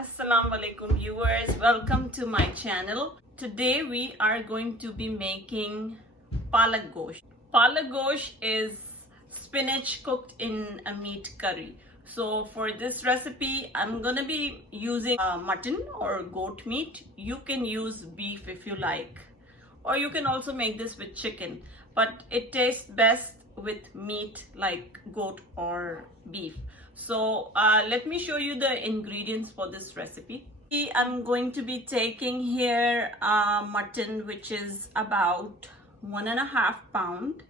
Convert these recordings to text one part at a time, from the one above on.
Assalamu alaikum viewers, welcome to my channel. Today we are going to be making Palak Gosht. Palak Gosht is spinach cooked in a meat curry. So for this recipe I'm gonna be using mutton or goat meat. You can use beef if you like, or you can also make this with chicken, but it tastes best with meat like goat or beef. So let me show you the ingredients for this recipe. I'm going to be taking here mutton, which is about 1.5 pounds,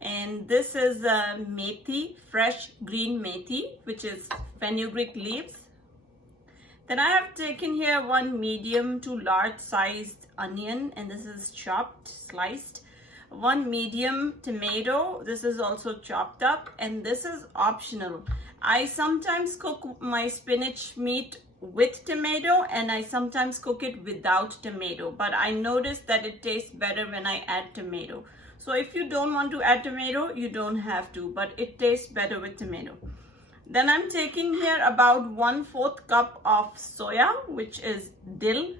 and this is methi, fresh green methi, which is fenugreek leaves. Then I have taken here 1 medium to large sized onion, and this is chopped, sliced. 1 medium tomato, this is also chopped up, and this is optional. I sometimes cook my spinach meat with tomato and I sometimes cook it without tomato, but I noticed that it tastes better when I add tomato. So if you don't want to add tomato, you don't have to, but it tastes better with tomato. Then I'm taking here about 1/4 cup of soya, which is dill.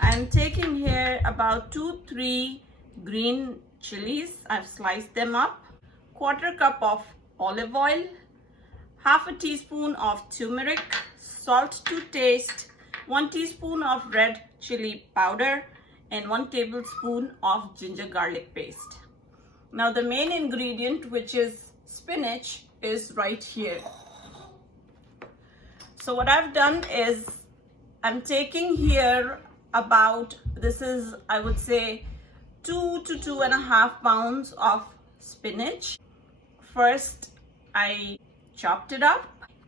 I'm taking here about 2-3 green chillies. I've sliced them up. 1/4 cup of olive oil, 1/2 teaspoon of turmeric, salt to taste, 1 teaspoon of red chili powder, and 1 tablespoon of ginger garlic paste. Now the main ingredient, which is spinach, is right here. So what I've done is I'm taking here about, this is I would say 2 to 2.5 pounds of spinach. First I chopped it up,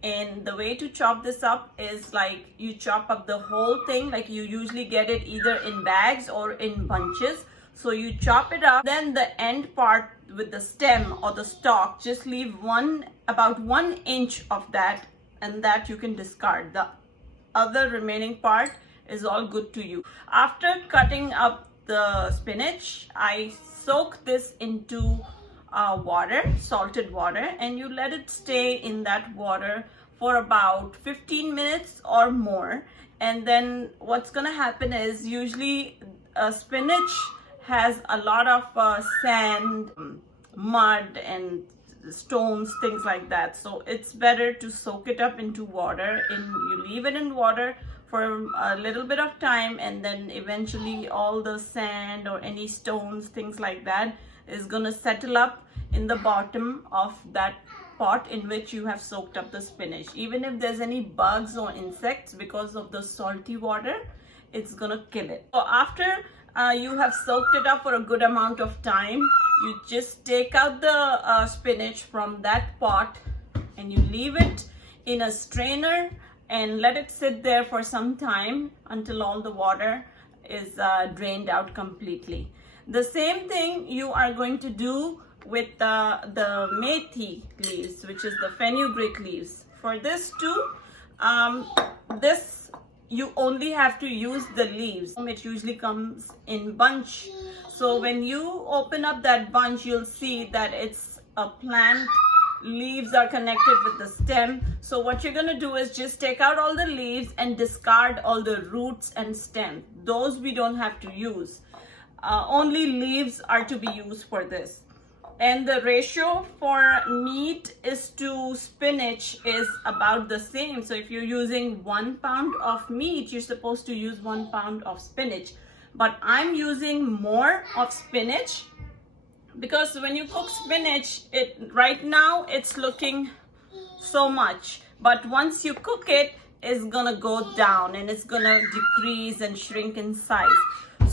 and the way to chop this up is like you chop up the whole thing, like you usually get it either in bags or in bunches. So you chop it up, then the end part with the stem or the stalk, just leave about 1 inch of that, and that you can discard. The other remaining part is all good to you. After cutting up the spinach, I soak this into water, salted water, and you let it stay in that water for about 15 minutes or more. And then what's gonna happen is, usually spinach has a lot of sand, mud and stones, things like that. So it's better to soak it up into water, and you leave it in water for a little bit of time, and then eventually all the sand or any stones, things like that, is gonna settle up in the bottom of that pot in which you have soaked up the spinach. Even if there's any bugs or insects, because of the salty water, it's gonna kill it. So after you have soaked it up for a good amount of time, you just take out the spinach from that pot and you leave it in a strainer and let it sit there for some time until all the water is drained out completely. The same thing you are going to do with the methi leaves, which is the fenugreek leaves. For this too, this you only have to use the leaves. It usually comes in bunch. So when you open up that bunch, you'll see that it's a plant. Leaves are connected with the stem. So what you're gonna do is just take out all the leaves and discard all the roots and stem. Those we don't have to use. Only leaves are to be used for this. And the ratio for meat is to spinach is about the same. So if you're using 1 pound of meat, you're supposed to use 1 pound of spinach. But I'm using more of spinach because when you cook spinach, right now it's looking so much. But once you cook it, it's gonna go down and it's gonna decrease and shrink in size.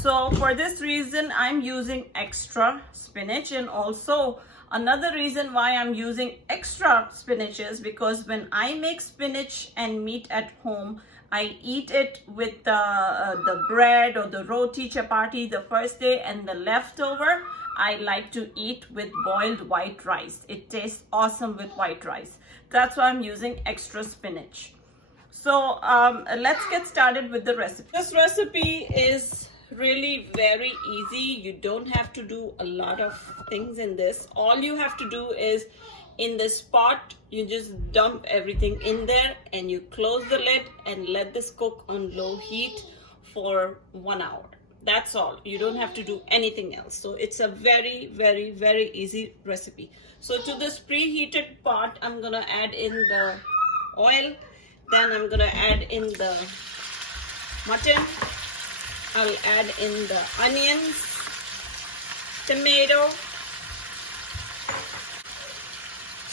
So for this reason, I'm using extra spinach. And also another reason why I'm using extra spinach is because when I make spinach and meat at home, I eat it with the bread or the roti chapati the first day, and the leftover I like to eat with boiled white rice. It tastes awesome with white rice. That's why I'm using extra spinach. So let's get started with the recipe. This recipe is really very easy. You don't have to do a lot of things in this. All you have to do is in this pot, you just dump everything in there and you close the lid and let this cook on low heat for 1 hour. That's all. You don't have to do anything else. So it's a very, very, very easy recipe. So to this preheated pot, I'm gonna add in the oil. Then I'm gonna add in the mutton. I'll add in the onions, tomato,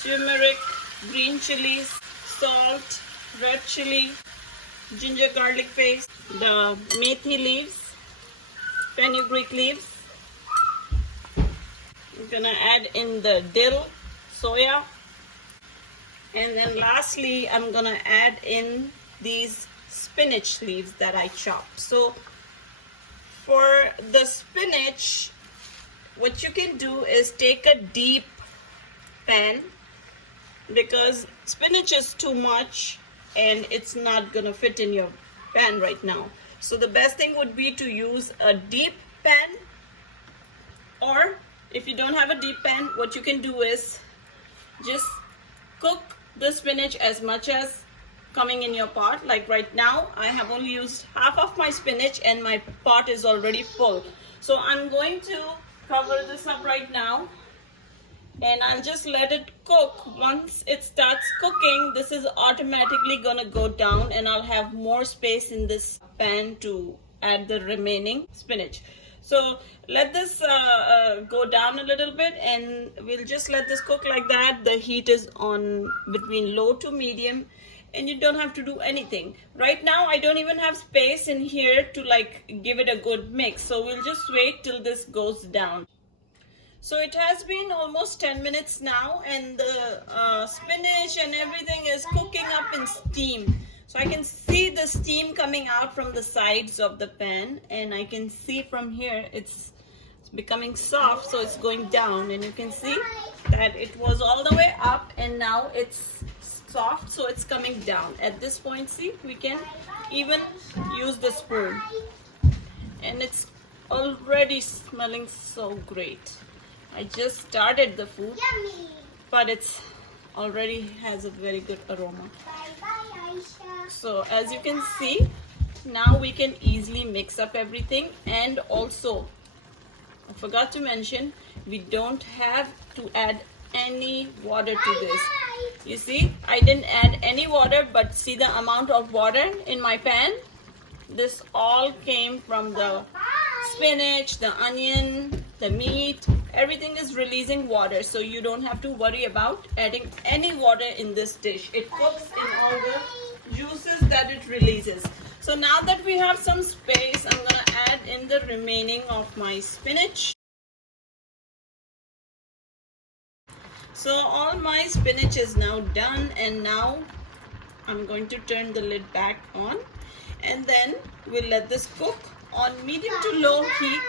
turmeric, green chilies, salt, red chili, ginger garlic paste, the methi leaves, fenugreek leaves. I'm gonna add in the dill, soya, and then lastly I'm gonna add in these spinach leaves that I chopped. So for the spinach, what you can do is take a deep pan, because spinach is too much and it's not gonna fit in your pan right now. So the best thing would be to use a deep pan, or if you don't have a deep pan, what you can do is just cook the spinach as much as coming in your pot. Like right now, I have only used half of my spinach and my pot is already full. So I'm going to cover this up right now and I'll just let it cook. Once it starts cooking, this is automatically gonna go down and I'll have more space in this pan to add the remaining spinach. So let this go down a little bit and we'll just let this cook like that. The heat is on between low to medium and you don't have to do anything. Right now I don't even have space in here to like give it a good mix. So we'll just wait till this goes down. So it has been almost 10 minutes now and the spinach and everything is cooking up in steam. So I can see the steam coming out from the sides of the pan and I can see from here it's becoming soft, so it's going down, and you can see that it was all the way up and now it's soft, so it's coming down. At this point, see, we can even use the spoon and it's already smelling so great. I just started the food, but it's already has a very good aroma. So as you can see, now we can easily mix up everything. And also, I forgot to mention, we don't have to add any water to this. You see, I didn't add any water, but see the amount of water in my pan? This all came from the spinach, the onion, the meat. Everything is releasing water, so you don't have to worry about adding any water in this dish. It cooks in all the juices that it releases. So now that we have some space, I'm gonna add in the remaining of my spinach. So all my spinach is now done, and now I'm going to turn the lid back on, and then we'll let this cook on medium to low heat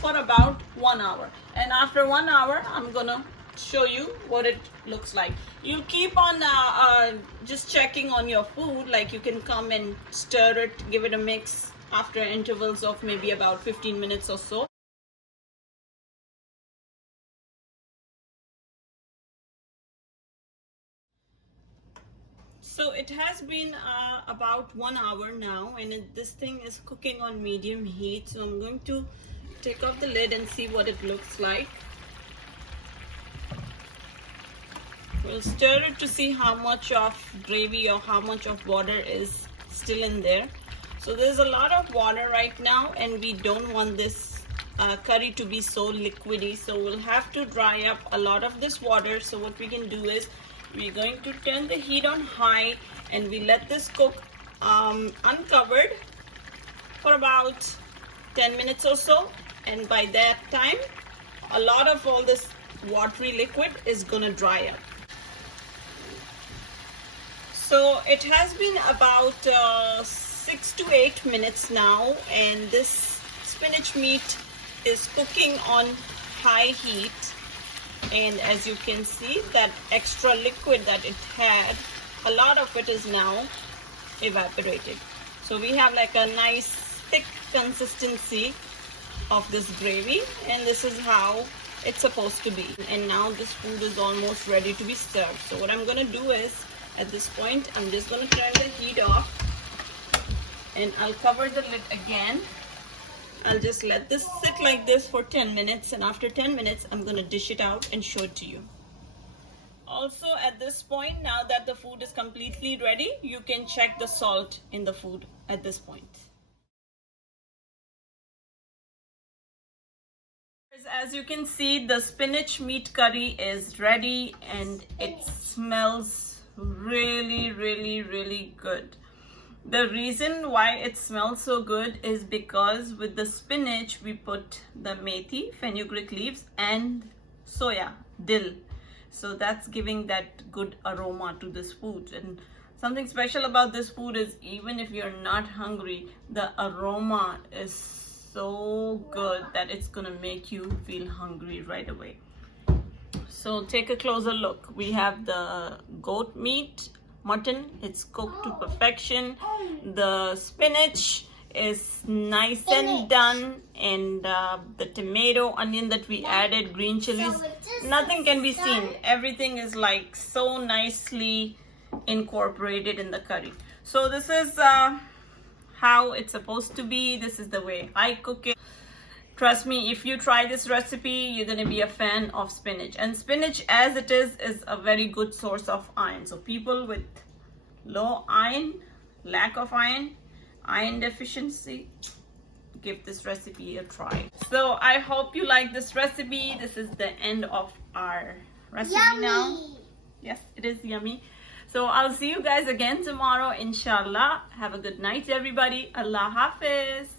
for about 1 hour. And after 1 hour, I'm gonna show you what it looks like. You keep on just checking on your food, like you can come and stir it, give it a mix after intervals of maybe about 15 minutes or so. So it has been about 1 hour now, and this thing is cooking on medium heat. So I'm going to take off the lid and see what it looks like. We'll stir it to see how much of gravy or how much of water is still in there. So there's a lot of water right now, and we don't want this curry to be so liquidy. So we'll have to dry up a lot of this water. So what we can do is we're going to turn the heat on high and we let this cook uncovered for about 10 minutes or so. And by that time, a lot of all this watery liquid is gonna dry up. So it has been about 6 to 8 minutes now, and this spinach meat is cooking on high heat. And as you can see, that extra liquid that it had, a lot of it is now evaporated. So we have like a nice thick consistency of this gravy, and this is how it's supposed to be. And now this food is almost ready to be served. So what I'm gonna do is, at this point, I'm just gonna turn the heat off and I'll cover the lid again. I'll just let this sit like this for 10 minutes, and after 10 minutes I'm gonna dish it out and show it to you. Also, at this point, now that the food is completely ready, you can check the salt in the food at this point. As you can see, the spinach meat curry is ready and it smells really good. The reason why it smells so good is because with the spinach we put the methi, fenugreek leaves, and soya, dill. So that's giving that good aroma to this food. And something special about this food is, even if you're not hungry, the aroma is so good that it's gonna make you feel hungry right away. So take a closer look. We have the goat meat, mutton, it's cooked to perfection. The spinach is nice and done, and the tomato, onion that we added, green chilies, nothing can be seen. Everything is like so nicely incorporated in the curry. So this is how it's supposed to be. This is the way I cook it. Trust me, if you try this recipe, you're gonna be a fan of spinach. And spinach as it is a very good source of iron. So people with low iron, lack of iron deficiency, give this recipe a try. So I hope you like this recipe. This is the end of our recipe. Yummy. Now. Yes, it is yummy. So I'll see you guys again tomorrow, inshallah. Have a good night, everybody. Allah Hafiz.